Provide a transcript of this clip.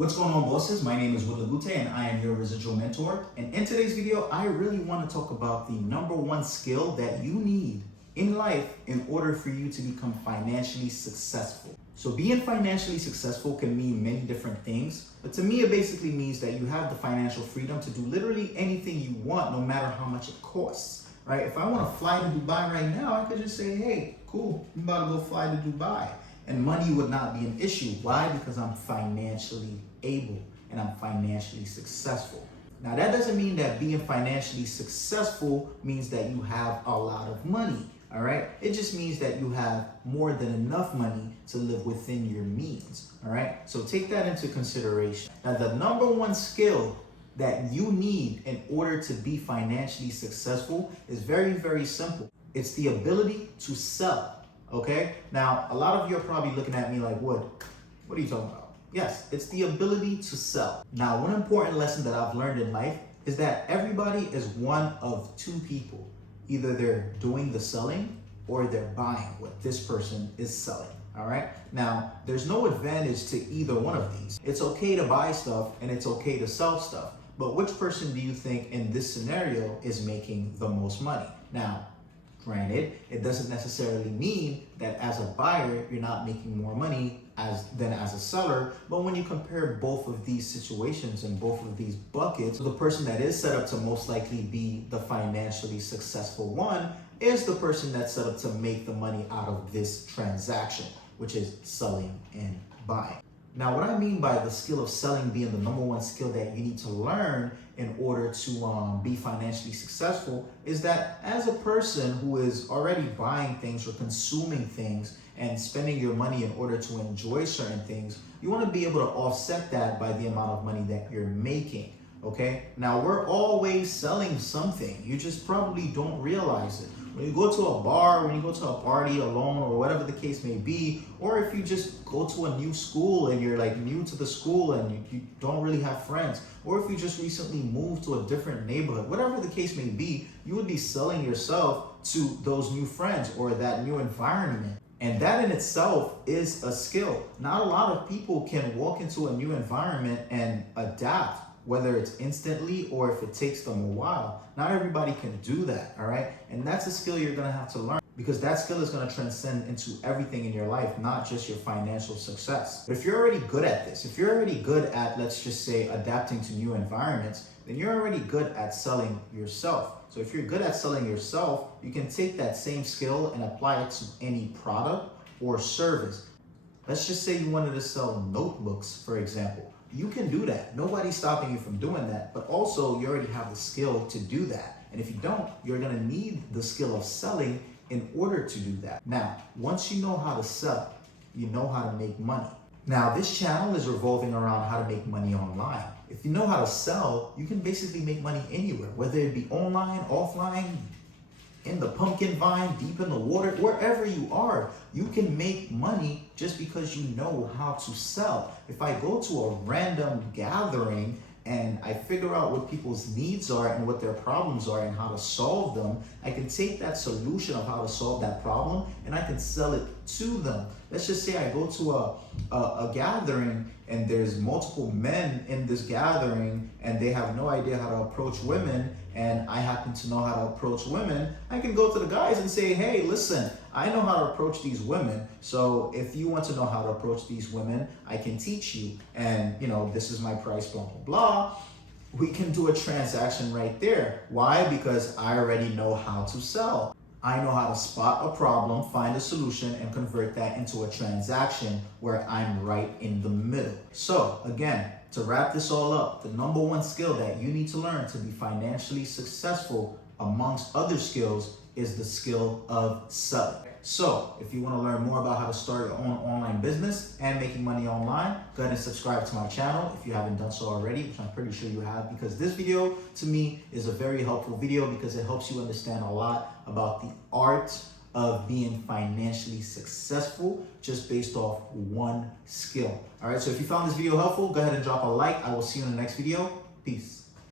What's going on, bosses? My name is Legoute and I am your Residual Mentor. And in today's video, I really want to talk about the number one skill that you need in life in order for you to become financially successful. So being financially successful can mean many different things, but to me, it basically means that you have the financial freedom to do literally anything you want, no matter how much it costs, right? If I want to fly to Dubai right now, I could just say, hey, cool, I'm about to go fly to Dubai. And money would not be an issue. Why? Because I'm financially able and I'm financially successful. Now, that doesn't mean that being financially successful means that you have a lot of money, all right? It just means that you have more than enough money to live within your means, all right? So take that into consideration. Now, the number one skill that you need in order to be financially successful is very, very simple. It's the ability to sell. Okay, now a lot of you are probably looking at me like, what are you talking about? Yes, it's the ability to sell. Now, one important lesson that I've learned in life is that everybody is one of two people. Either they're doing the selling or they're buying what this person is selling. All right, now there's no advantage to either one of these. It's okay to buy stuff and it's okay to sell stuff, but which person do you think in this scenario is making the most money? Now, granted, it doesn't necessarily mean that as a buyer, you're not making more money than as a seller. But when you compare both of these situations and both of these buckets, the person that is set up to most likely be the financially successful one is the person that's set up to make the money out of this transaction, which is selling and buying. Now, what I mean by the skill of selling being the number one skill that you need to learn in order to be financially successful is that as a person who is already buying things or consuming things and spending your money in order to enjoy certain things, you want to be able to offset that by the amount of money that you're making. Okay? Now, we're always selling something. You just probably don't realize it. When you go to a bar, when you go to a party alone or whatever the case may be, or if you just go to a new school and you're like new to the school and you don't really have friends, or if you just recently moved to a different neighborhood, whatever the case may be, you would be selling yourself to those new friends or that new environment. And that in itself is a skill. Not a lot of people can walk into a new environment and adapt, whether it's instantly or if it takes them a while. Not everybody can do that, all right? And that's a skill you're gonna have to learn, because that skill is gonna transcend into everything in your life, not just your financial success. But if you're already good at this, if you're already good at, let's just say, adapting to new environments, then you're already good at selling yourself. So if you're good at selling yourself, you can take that same skill and apply it to any product or service. Let's just say you wanted to sell notebooks, for example. You can do that. Nobody's stopping you from doing that, but also you already have the skill to do that. And if you don't, you're gonna need the skill of selling in order to do that. Now, once you know how to sell, you know how to make money. Now, this channel is revolving around how to make money online. If you know how to sell, you can basically make money anywhere, whether it be online, offline, in the pumpkin vine, deep in the water, wherever you are, you can make money just because you know how to sell. If I go to a random gathering and I figure out what people's needs are and what their problems are and how to solve them, I can take that solution of how to solve that problem and I can sell it to them. Let's just say I go to a gathering and there's multiple men in this gathering and they have no idea how to approach women, and I happen to know how to approach women. I can go to the guys and say, hey, listen, I know how to approach these women. So if you want to know how to approach these women, I can teach you. And this is my price, blah, blah, blah. We can do a transaction right there. Why? Because I already know how to sell. I know how to spot a problem, find a solution, and convert that into a transaction where I'm right in the middle. So again, to wrap this all up, the number one skill that you need to learn to be financially successful, amongst other skills, is the skill of selling. So if you want to learn more about how to start your own online business and making money online, go ahead and subscribe to my channel if you haven't done so already, which I'm pretty sure you have, because this video to me is a very helpful video because it helps you understand a lot about the art of being financially successful just based off one skill. All right, so if you found this video helpful, go ahead and drop a like. I will see you in the next video. Peace.